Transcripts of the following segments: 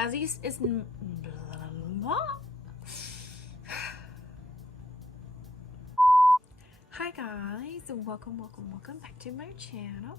as is Hi guys, welcome back to my channel.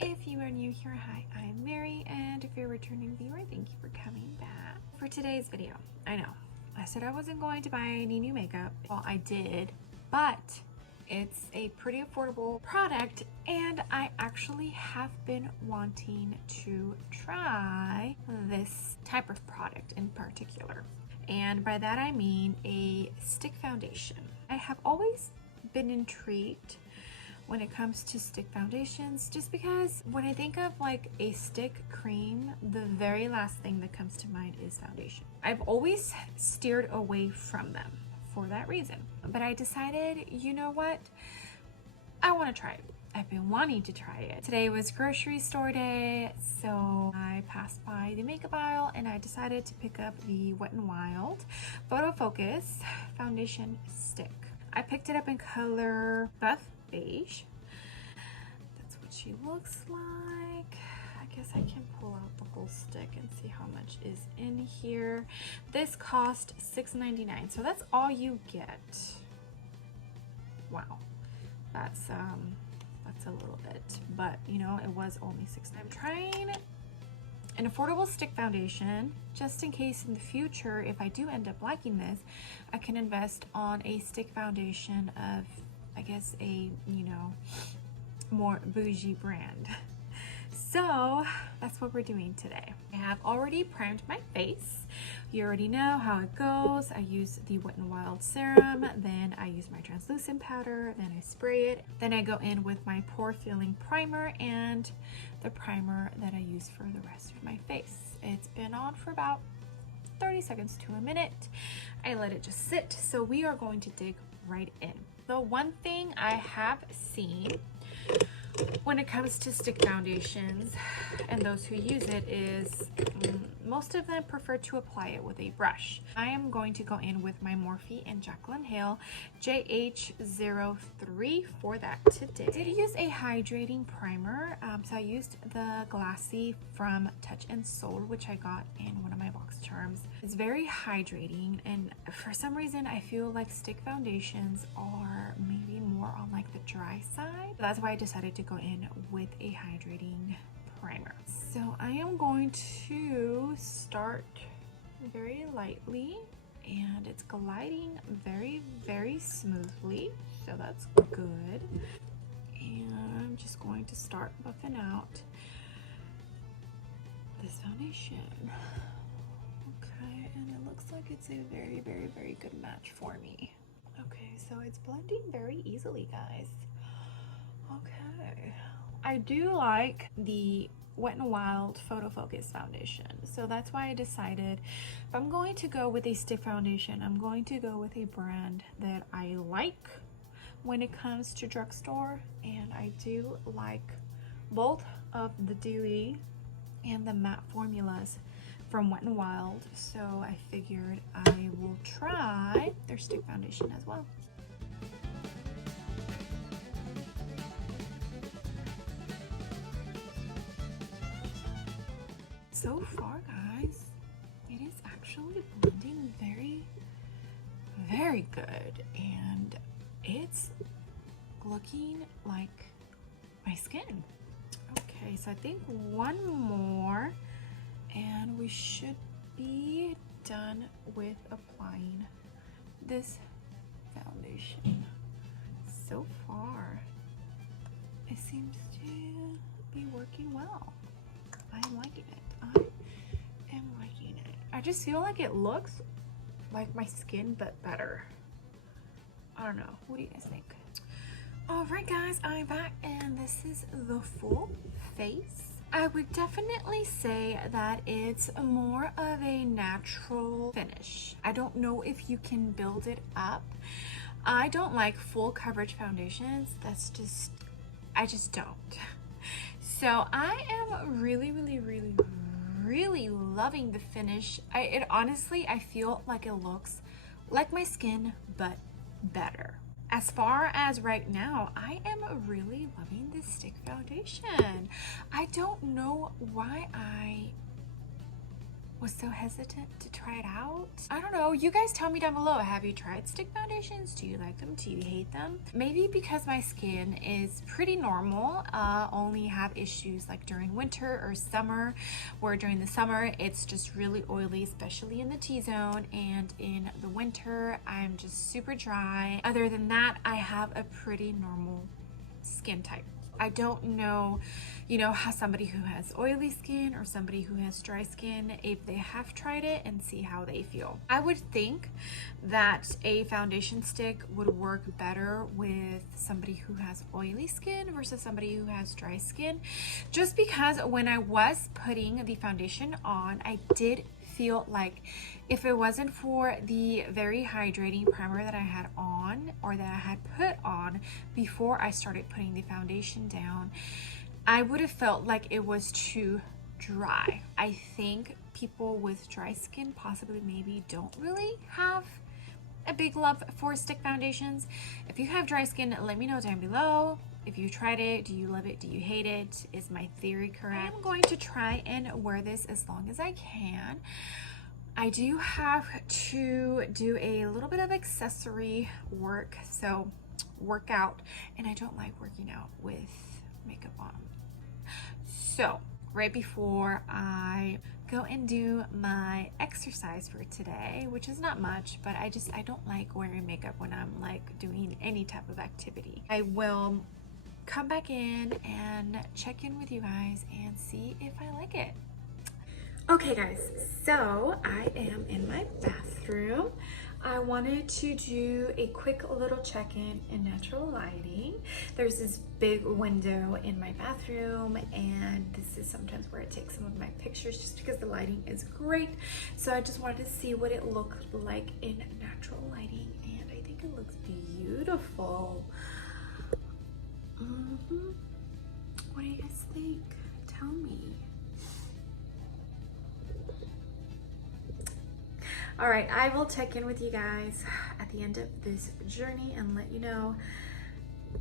If you are new here, hi, I'm Mary, and if you're a returning viewer, thank you for coming back. For today's video, I know I said I wasn't going to buy any new makeup. Well, I did, but it's a pretty affordable product, and I actually have been wanting to try this type of product in particular. And by that I mean a stick foundation. I have always been intrigued when it comes to stick foundations, just because when I think of like a stick cream, the very last thing that comes to mind is foundation. I've always steered away from them for that reason, but I decided, you know what, I want to try it. I've been wanting to try it. Today was grocery store day, so I passed by the makeup aisle and I decided to pick up the Wet n Wild Photo Focus foundation stick. I picked it up in color buff beige. That's what she looks like. I guess I can pull out the whole stick and see how much is in here. This cost $6.99, so that's all you get. Wow, that's a little bit, but you know, it was only $6. I'm trying an affordable stick foundation just in case in the future, if I do end up liking this, I can invest on a stick foundation of, I guess, a, you know, more bougie brand. So that's what we're doing today. I have already primed my face. You already know how it goes. I use the Wet n Wild serum, then I use my translucent powder, then I spray it. Then I go in with my pore filling primer and the primer that I use for the rest of my face. It's been on for about 30 seconds to a minute. I let it just sit, so we are going to dig right in. The one thing I have seen when it comes to stick foundations and those who use it is most of them prefer to apply it with a brush. I am going to go in with my Morphe and Jaclyn Hill JH03 for that today. I did use a hydrating primer, so I used the Glassy from Touch and Soul, which I got in one of my box charms. It's very hydrating, and for some reason I feel like stick foundations are maybe more on like the dry side. That's why I decided to go in with a hydrating primer. So I am going to start very lightly, and it's gliding very smoothly, so that's good. And I'm just going to start buffing out this foundation. Okay, and it looks like it's a very good match for me. Okay, so it's blending very easily, guys. Okay, I do like the Wet n Wild Photo Focus foundation, so that's why I decided if I'm going to go with a stick foundation, I'm going to go with a brand that I like when it comes to drugstore, and I do like both of the dewy and the matte formulas from Wet n Wild, so I figured I will try their stick foundation as well. So far, guys, it is actually blending very good, and it's looking like my skin. Okay, so I think one more and we should be done with applying this foundation. So far, it seems to be working well. I'm liking it. I am liking it. I just feel like it looks like my skin, but better. I don't know. What do you guys think? Alright guys, I'm back, and this is the full face. I would definitely say that it's more of a natural finish. I don't know if you can build it up. I don't like full coverage foundations. I just don't. So I am really loving the finish. Honestly, I feel like it looks like my skin, but better. As far as right now, I am really loving this stick foundation. I don't know why I was so hesitant to try it out. I don't know. You guys tell me down below. Have you tried stick foundations? Do you like them? Do you hate them? Maybe because my skin is pretty normal, only have issues like during winter or summer, where during the summer it's just really oily, especially in the T-zone, and in the winter I'm just super dry. Other than that, I have a pretty normal skin type. I don't know, how somebody who has oily skin or somebody who has dry skin, if they have tried it, and see how they feel. I would think that a foundation stick would work better with somebody who has oily skin versus somebody who has dry skin, just because when I was putting the foundation on, I did feel like if it wasn't for the very hydrating primer that I had on, or that I had put on before I started putting the foundation down, I would have felt like it was too dry. I think people with dry skin possibly maybe don't really have a big love for stick foundations. If you have dry skin, let me know down below. If you tried it, do you love it? Do you hate it? Is my theory correct? I'm going to try and wear this as long as I can. I do have to do a little bit of accessory work, so workout, and I don't like working out with makeup on. So right before I go and do my exercise for today, which is not much, but I don't like wearing makeup when I'm like doing any type of activity. I will come back in and check in with you guys and see if I like it. Okay guys, so I am in my bathroom. I wanted to do a quick little check-in in natural lighting. There's this big window in my bathroom, and this is sometimes where I take some of my pictures just because the lighting is great. So I just wanted to see what it looked like in natural lighting, and I think it looks beautiful. What do you guys think? Tell me. All right, I will check in with you guys at the end of this journey and let you know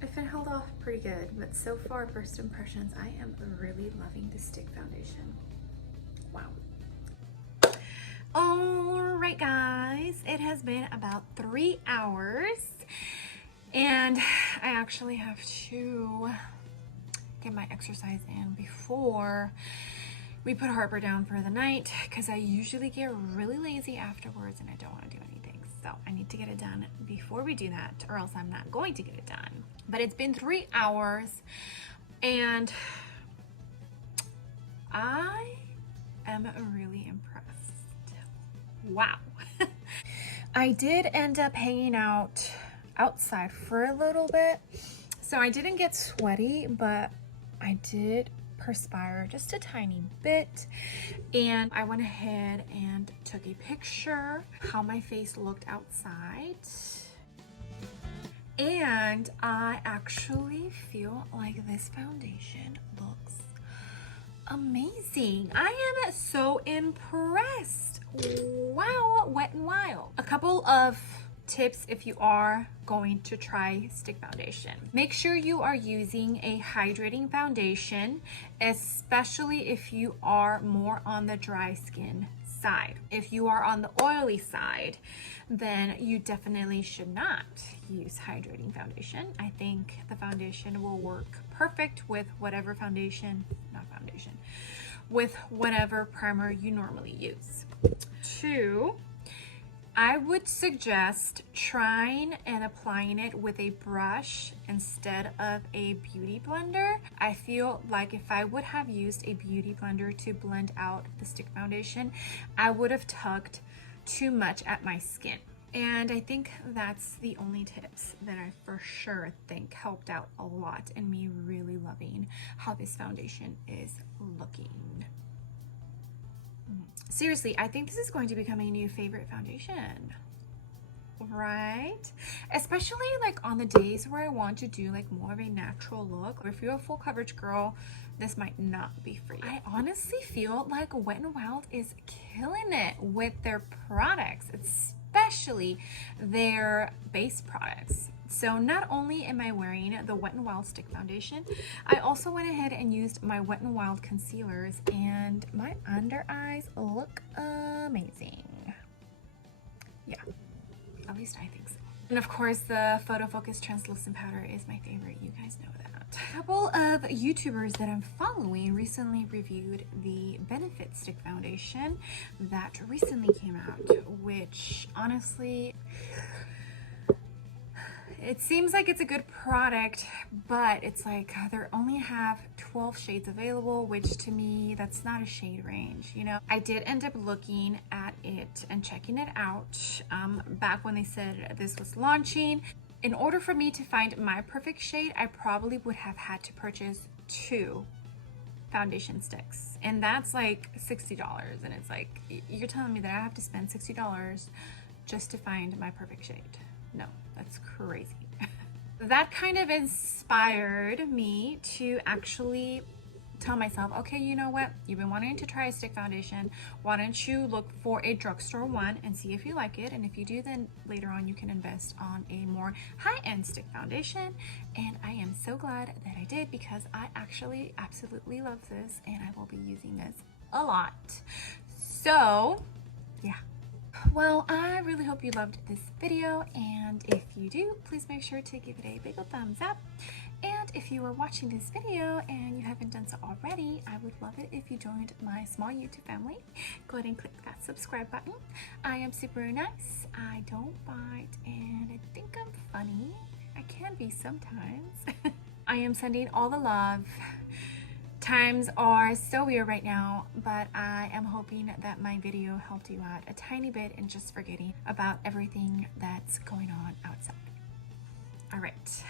if it held off pretty good. But so far, first impressions, I am really loving the stick foundation. Wow. All right, guys, it has been about 3 hours, and I actually have to get my exercise in before we put Harper down for the night, because I usually get really lazy afterwards and I don't want to do anything. So I need to get it done before we do that, or else I'm not going to get it done. But it's been 3 hours and I am really impressed. Wow. I did end up hanging out outside for a little bit. So I didn't get sweaty, but I did perspire just a tiny bit, and I went ahead and took a picture how my face looked outside, and I actually feel like this foundation looks amazing. I am so impressed. Wow, Wet n Wild. A couple of tips if you are going to try stick foundation. Make sure you are using a hydrating foundation, especially if you are more on the dry skin side. If you are on the oily side, then you definitely should not use hydrating foundation. I think the foundation will work perfect with whatever with whatever primer you normally use. 2, I would suggest trying and applying it with a brush instead of a beauty blender. I feel like if I would have used a beauty blender to blend out the stick foundation, I would have tugged too much at my skin. And I think that's the only tips that I for sure think helped out a lot in me really loving how this foundation is looking. Seriously, I think this is going to become a new favorite foundation, right? Especially like on the days where I want to do like more of a natural look, or if you're a full coverage girl, this might not be for you. I honestly feel like Wet n Wild is killing it with their products, especially their base products. So not only am I wearing the Wet n Wild stick foundation, I also went ahead and used my Wet n Wild concealers, and my under eyes look least I think so. And of course, the Photo Focus Translucent Powder is my favorite. You guys know that. A couple of YouTubers that I'm following recently reviewed the Benefit Stick Foundation that recently came out, which honestly, it seems like it's a good product, but it's like they only have 12 shades available, which to me, that's not a shade range, you know? I did end up looking at it and checking it out back when they said this was launching. In order for me to find my perfect shade, I probably would have had to purchase 2 foundation sticks, and that's like $60. And it's like, you're telling me that I have to spend $60 just to find my perfect shade? No, that's crazy. That kind of inspired me to actually tell myself, okay, you know what? You've been wanting to try a stick foundation. Why don't you look for a drugstore one and see if you like it? And if you do, then later on you can invest on a more high-end stick foundation. And I am so glad that I did, because I actually absolutely love this and I will be using this a lot. So yeah. Well, I really hope you loved this video, and if you do, please make sure to give it a big ol' thumbs up. And if you are watching this video and you haven't done so already, I would love it if you joined my small YouTube family. Go ahead and click that subscribe button. I am super nice, I don't bite, and I think I'm funny. I can be sometimes. I am sending all the love. Times are so weird right now, but I am hoping that my video helped you out a tiny bit in just forgetting about everything that's going on outside. All right,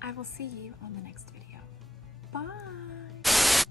I will see you on the next video. Bye.